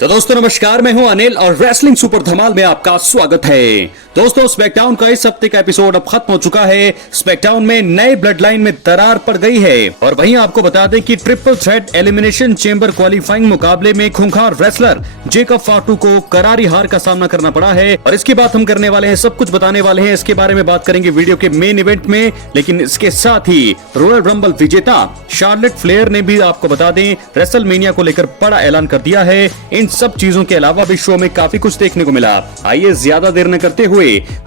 तो दोस्तों नमस्कार, मैं हूं अनिल और रेसलिंग सुपर धमाल में आपका स्वागत है। दोस्तों स्मैकडाउन का इस हफ्ते का एपिसोड अब खत्म हो चुका है। स्मैकडाउन में नए ब्लड लाइन में दरार पड़ गई है और वहीं आपको बता दें कि triple threat elimination chamber qualifying मुकाबले में खूंखार रेसलर जेकब फाटू को करारी हार का सामना करना पड़ा है और इसकी बात हम करने वाले हैं, सब कुछ बताने वाले हैं। इसके बारे में बात करेंगे वीडियो के मेन इवेंट में, लेकिन इसके साथ ही रॉयल रंबल विजेता शार्लेट फ्लेयर ने भी आपको बता दें रेसलमेनिया को लेकर बड़ा ऐलान कर दिया है। इन सब चीजों के अलावा भी शो में काफी कुछ देखने को मिला। आइए ज्यादा देर न करते हुए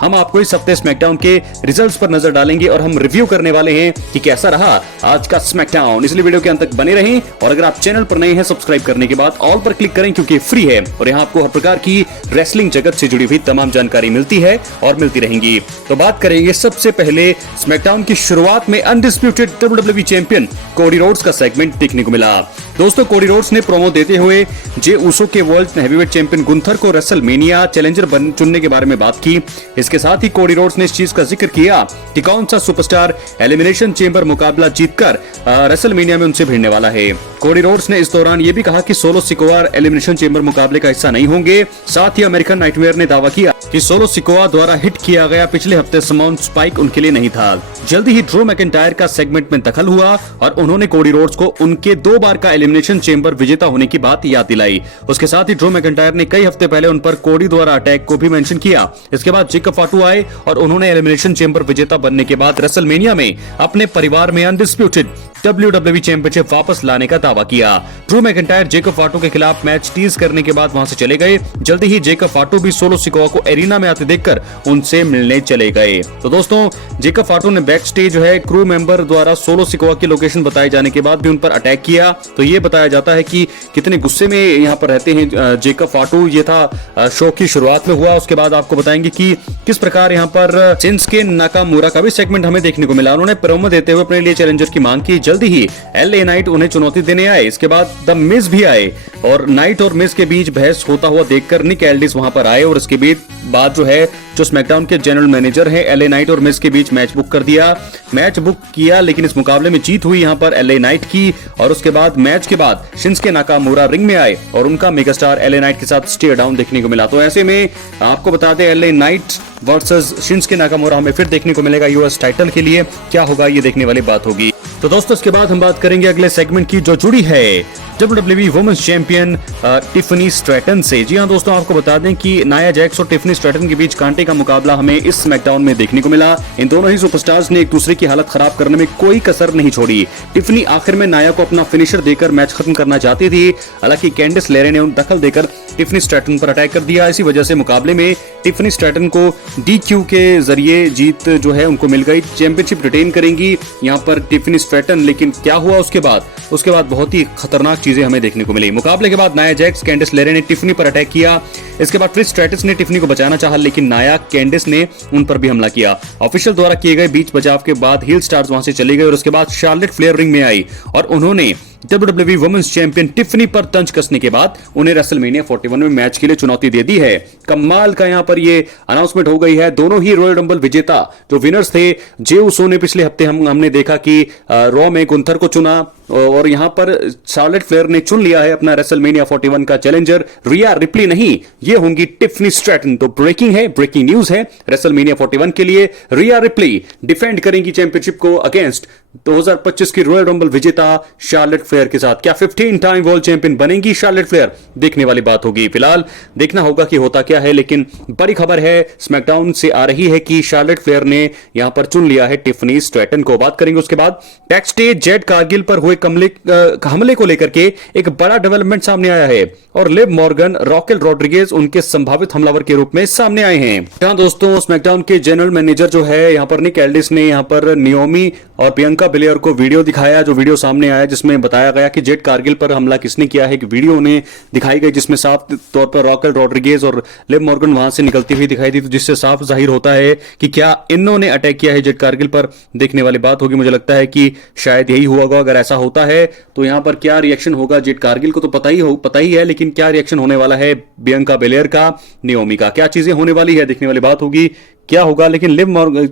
हम आपको इस हफ्ते स्मैकडाउन के रिजल्ट्स पर नजर डालेंगे और हम रिव्यू करने वाले हैं कि कैसा रहा आज का स्मैकडाउन। इसलिए वीडियो के अंत तक बने रहें और अगर आप चैनल पर नए हैं सब्सक्राइब करने के बाद ऑल पर क्लिक करें क्योंकि फ्री है और यहाँ आपको हर प्रकार की रेसलिंग जगत से जुड़ी हुई तमाम जानकारी मिलती है और मिलती रहेंगी। तो बात करेंगे सबसे पहले स्मैकडाउन की शुरुआत में undisputed WWE champion Cody Rhodes का सेगमेंट देखने को मिला। दोस्तों कोडी रोड्स ने प्रोमो देते हुए जे उसो के वर्ल्ड हैवीवेट चैंपियन गुंथर को रेसलमेनिया चैलेंजर चुनने के बारे में बात की। इसके साथ ही कोडी रोड्स ने इस चीज का जिक्र किया कि कौन सा सुपरस्टार एलिमिनेशन चेंबर मुकाबला जीतकर रेसलमेनिया में उनसे भिड़ने वाला है। कोडी रोड्स ने इस दौरान यह भी कहा कि सोलो सिकोआ एलिमिनेशन चेंबर मुकाबले का हिस्सा नहीं होंगे। साथ ही अमेरिकन नाइटमेयर ने दावा किया कि सोलो सिकोआ द्वारा हिट किया गया पिछले हफ्ते समॉन स्पाइक उनके लिए नहीं था। जल्दी ही ड्रू मैकिंटायर का सेगमेंट में दखल हुआ और उन्होंने कोडी रोड्स को उनके 2 बार का एलिमिनेशन चेंबर विजेता होने की बात याद दिलाई। उसके साथ ही ड्रू मैकिंटायर ने कई हफ्ते पहले उन पर कोडी द्वारा अटैक को भी मेंशन किया। इसके बाद जेकब फाटू आए और उन्होंने एलिमिनेशन चेंबर विजेता बनने के बाद रेसलमेनिया में अपने परिवार में अनडिस्प्यूटेड WWE चैंपियनशिप वापस लाने का दावा किया। ड्रू मैकिंटायर जेकब फाटू के खिलाफ मैच टीज करने के बाद वहां से चले गए। जल्दी ही जेकब फाटू भी सोलो सिकोआ को एरिना में आते देखकर उनसे मिलने चले गए। तो दोस्तों जेकब फाटू ने बैक स्टेज जो है क्रू मेंबर द्वारा सोलो सिकोआ की लोकेशन बताए जाने के बाद भी उन पर अटैक किया। तो ये बताया जाता है कि कितने गुस्से में यहाँ पर रहते हैं जेकब फाटू। ये था शो की शुरुआत में हुआ। उसके बाद आपको बताएंगे कि किस प्रकार यहाँ पर शिंसुके नाकामुरा का भी सेगमेंट हमें देखने को मिला। उन्होंने प्रोमो देते हुए अपने लिए चैलेंजर की मांग की। जल्दी ही LA नाइट उन्हें चुनौती देने आए। इसके बाद द मिज भी आए और नाइट और मिज के बीच बहस होता हुआ देखकर निक एल्डिस वहां पर आए और इसके बाद जो स्मैकडाउन के जनरल मैनेजर है LA नाइट और मिज के बीच मैच बुक कर दिया। मैच बुक किया लेकिन इस मुकाबले में जीत हुई यहाँ पर LA नाइट की और उसके बाद मैच के बाद शिंसुके नाकामुरा रिंग में आए और उनका मेगास्टार LA नाइट के साथ स्टेयर डाउन देखने को मिला। तो ऐसे में आपको बता दें LA night versus Shinsuke Nakamura हमें फिर देखने को मिलेगा US टाइटल के लिए। क्या होगा ये देखने वाली बात होगी। तो दोस्तों इसके बाद हम बात करेंगे अगले सेगमेंट की जो जुड़ी है WWE women's champion Tiffany Stratton से। जी हां दोस्तों, आपको बता दें कि नाया जैक्स और टिफनी स्ट्रैटन के बीच कांटे का मुकाबला हमें इस स्मैकडाउन में देखने को मिला। इन दोनों ही सुपरस्टार्स ने एक दूसरे की हालत खराब करने में कोई कसर नहीं छोड़ी। टिफनी आखिर में नाया को अपना फिनिशर देकर मैच खत्म करना चाहती थी, हालांकि कैंडिस लेरे ने उन दखल देकर टिफनी स्ट्रैटन पर अटैक कर दिया। इसी वजह से मुकाबले में टिफनी स्ट्रैटन को DQ के जरिए जीत जो है उनको मिल गई। चैंपियनशिप रिटेन करेंगी यहाँ पर टिफनी स्ट्रैटन। लेकिन क्या हुआ उसके बाद बहुत ही खतरनाक चीजें हमें देखने को मिली। मुकाबले के बाद नाया जैक्स कैंडिस लेरे ने टिफनी पर अटैक किया। इसके बाद ट्रिश स्ट्रैटस ने टिफनी को बचाना चाहा लेकिन नाया कैंडिस ने उन पर भी हमला किया। ऑफिशियल द्वारा किए गए बीच बचाव के बाद हील स्टार्स वहां से चले गए और उसके बाद शार्लेट फ्लेयर रिंग में आई और उन्होंने WWE वुमेन्स चैंपियन टिफनी पर तंज कसने के बाद उन्हें रेसलमेनिया 41 में मैच के लिए चुनौती दे दी है। कमाल का यहां पर ये अनाउंसमेंट हो गई है। दोनों ही रॉयल रंबल विजेता जो विनर्स थे, जे उसो ने पिछले हफ्ते हमने देखा कि रॉ में गुंथर को चुना और यहां पर शार्लेट फ्लेयर ने चुन लिया है अपना रेसलमेनिया 41 का चैलेंजर। रिया रिप्ली नहीं, ये होंगी टिफनी स्ट्रैटन। तो ब्रेकिंग न्यूज है रेसलमेनिया 41 के लिए। रिया रिप्ली डिफेंड करेंगी चैंपियनशिप को अगेंस्ट 2025 की रॉयल रंबल विजेता शार्लेट फ्लेयर के साथ। क्या 15 टाइम वर्ल्ड चैंपियन बनेंगी शार्लेट फ्लेयर? देखने वाली बात होगी। फिलहाल देखना होगा कि होता क्या है, लेकिन बड़ी खबर है स्मैकडाउन से आ रही है कि शार्लेट फ्लेयर ने यहां पर चुन लिया है टिफनी स्ट्रैटन को। बात करेंगे उसके बाद बैकस्टेज जेड कारगिल पर हुए हमले को लेकर के एक बड़ा डेवलपमेंट सामने आया है और लिव मॉर्गन रॉकेल रॉड्रिगेज उनके संभावित हमलावर के रूप में सामने आए हैं। जहां दोस्तों स्मैकडाउन के जनरल मैनेजर जो है यहाँ पर निक एल्डिस ने यहाँ पर नियोमी और बियंका बिलेयर को वीडियो दिखाया, जो वीडियो सामने आया जिसमें बताया गया कि जेड कारगिल पर हमला किसने किया है। एक वीडियो उन्हें दिखाई गई जिसमें साफ तौर पर रॉकेल रॉड्रिगेज और लिव मॉर्गन वहां से निकलती हुई दिखाई दी, तो जिससे साफ जाहिर होता है कि क्या इन्होंने अटैक किया है जेड कारगिल पर। देखने वाली बात होगी। मुझे लगता है कि शायद यही हुआ होगा। अगर ऐसा होता है तो यहाँ पर क्या रिएक्शन होगा जेड कारगिल को तो पता ही है, लेकिन क्या रिएक्शन होने वाला है बियंका बेलेयर का, नियोमी का, क्या चीजें होने वाली है देखने वाली बात होगी। क्या होगा, लेकिन लिव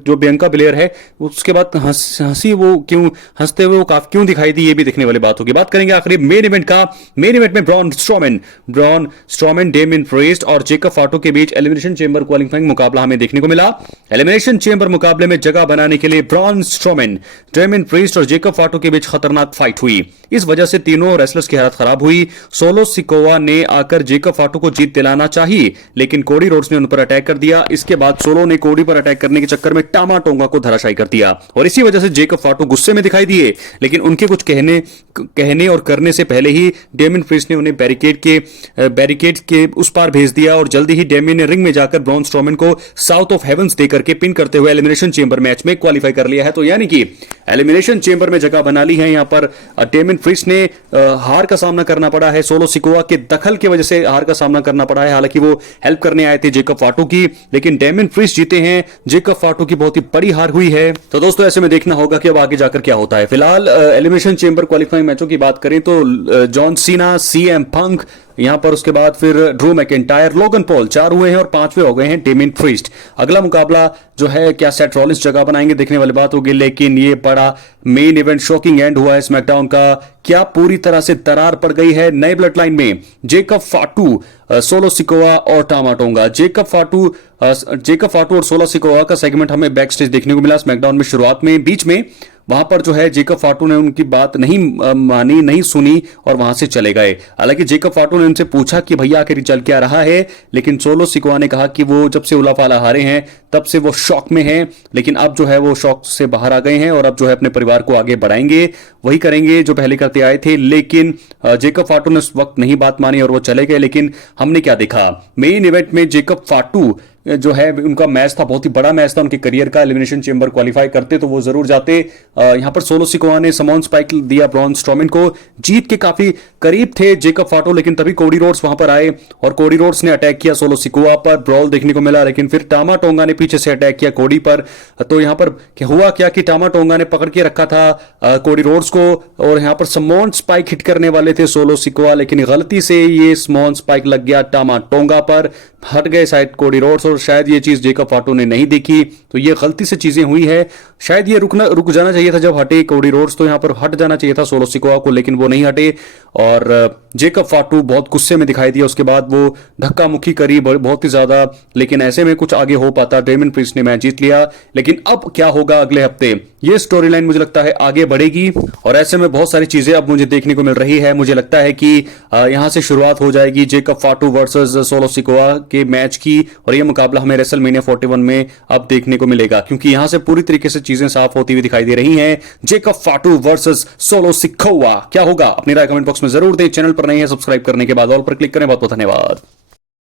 जो बियंका ब्लेयर है उसके बाद हंसी वो क्यों हंसते हुए वो काफी क्यों दिखाई दी, ये भी देखने वाली बात होगी। बात करेंगे आखिरी मेन इवेंट का। मेन इवेंट में ब्रॉन स्ट्रोमन, डेमियन प्रीस्ट और जेकब फाटो के बीच एलिमिनेशन चेंबर क्वालिफाइंग मुकाबला हमें देखने को मिला। एलिमिनेशन चेंबर मुकाबले में जगह बनाने के लिए ब्रॉन स्ट्रोमन, डेमियन प्रीस्ट और जेकब फाटो के बीच खतरनाक फाइट हुई। इस वजह से तीनों रेसलर्स की हालत खराब हुई। सोलो सिकोवा ने आकर जेकब फाटो को जीत दिलाना चाहिए, लेकिन कोडी रोड्स ने उन पर अटैक कर दिया। इसके बाद सोलो ने कोडी पर अटैक करने के चक्कर में टामा टोंगा को धराशायी कर दिया और इसी वजह से जेकब फाटो गुस्से में दिखाई दिए, लेकिन उनके कुछ कहने और करने से पहले ही डेमियन प्रीस्ट ने उन्हें बैरिकेड के उस पार भेज दिया और जल्दी ही डेमियन ने रिंग में जाकर ब्रॉन स्ट्रोमन को साउथ ऑफ हेवंस देकर के पिन करते हुए एलिमिनेशन चेंबर मैच में क्वालिफाई कर लिया है। तो यानी कि एलिमिनेशन चेंबर में जगह बना ली है। यहां पर डेमियन प्रीस्ट ने हार का सामना करना पड़ा है, सोलो सिकोवा के दखल की वजह से हार का सामना करना पड़ा है। हालांकि वो हेल्प करने आए थे जेकब फाटो की, लेकिन डेमियन प्रीस्ट जीते हैं। जेकब फाटो की बहुत ही बड़ी हार हुई है। तो दोस्तों ऐसे में देखना होगा कि अब आगे जाकर क्या होता है। फिलहाल एलिमिनेशन चेंबर क्वालिफाइंग मैचों की बात करें तो जॉन सीना, सीएम पंक, यहां पर उसके बाद फिर ड्रू मैकिंटायर, लोगन पॉल 4 हुए हैं और 5वें हो गए हैं डेमियन प्रीस्ट। अगला मुकाबला जो है क्या सेथ रॉलिंस जगह बनाएंगे, देखने वाली बात होगी। लेकिन ये बड़ा मेन इवेंट शॉकिंग एंड हुआ है स्मैकडाउन का। क्या पूरी तरह से दरार पड़ गई है नए ब्लड लाइन में। जेकब फाटू, सोलो सिकोवा और टामा टोंगा। जेकब फाटू और सोलो सिकोवा का सेगमेंट हमें बैक स्टेज देखने को मिला स्मैकडाउन में शुरुआत में, बीच में वहां पर जो है जेकब फाटू ने उनकी बात नहीं मानी, नहीं सुनी और वहां से चले गए। हालांकि जेकब फाटू ने उनसे पूछा कि भैया आखिर चल क्या रहा है, लेकिन सोलो सिकोवा ने कहा कि वो जब से उलाफाला हारे हैं तब से वो शॉक में हैं, लेकिन अब जो है वो शॉक से बाहर आ गए हैं और अब जो है अपने परिवार को आगे बढ़ाएंगे, वही करेंगे जो पहले करते आए थे। लेकिन जेकब फाटू ने उस वक्त नहीं बात मानी और वो चले गए। लेकिन हमने क्या देखा मेन इवेंट में, जेकब फाटू जो है उनका मैच था, बहुत ही बड़ा मैच था उनके करियर का। एलिमिनेशन चेंबर क्वालिफाई करते तो वो जरूर जाते। यहां पर सोलो सिकोवा ने समॉन स्पाइक दिया ब्रॉन स्ट्रोमन को, जीत के काफी करीब थे जेकब फाटो, लेकिन तभी कोडी रोड्स वहां पर आए और कोडी रोड्स ने अटैक किया सोलो सिकोवा पर, ब्रॉल देखने को मिला। लेकिन फिर टामा टोंगा ने पीछे से अटैक किया कोडी पर। तो यहां पर हुआ क्या कि टामा टोंगा ने पकड़ के रखा था कोडी रोड्स को और यहां पर समॉन स्पाइक हिट करने वाले थे सोलो सिकोवा, लेकिन गलती से ये समॉन स्पाइक लग गया टामा टोंगा पर, हट गए साइड कोडी रोड्स और शायद ये चीज जेकब फाटो ने नहीं देखी। तो ये गलती से चीजें हुई है। शायद ये रुक जाना चाहिए था जब हटे कोडी रोड्स, तो यहां पर हट जाना चाहिए था सोलो सिकोवा को, लेकिन वो नहीं हटे और जेकब फाटू बहुत गुस्से में दिखाई दिया। उसके बाद वो धक्का मुक्की करी बहुत ही ज्यादा, लेकिन ऐसे में कुछ आगे हो पाता। डेमियन प्रीस्ट ने मैच जीत लिया। लेकिन अब क्या होगा अगले हफ्ते, ये स्टोरी लाइन मुझे लगता है आगे बढ़ेगी और ऐसे में बहुत सारी चीजें अब मुझे देखने को मिल रही है। मुझे लगता है कि यहां से शुरुआत हो जाएगी जेकब फाटू वर्सेस सोलो सिकोवा के मैच की और ये मुकाबला हमें रेसलमेनिया 41 में अब देखने को मिलेगा, क्योंकि यहां से पूरी तरीके से चीजें साफ होती हुई दिखाई दे रही हैं। जेकब फाटू वर्सेस सोलो सिकोवा क्या होगा, अपनी राय कमेंट बॉक्स में जरूर दें। चैनल पर नहीं है सब्सक्राइब करने के बाद ऑल पर क्लिक करें। बहुत बहुत धन्यवाद।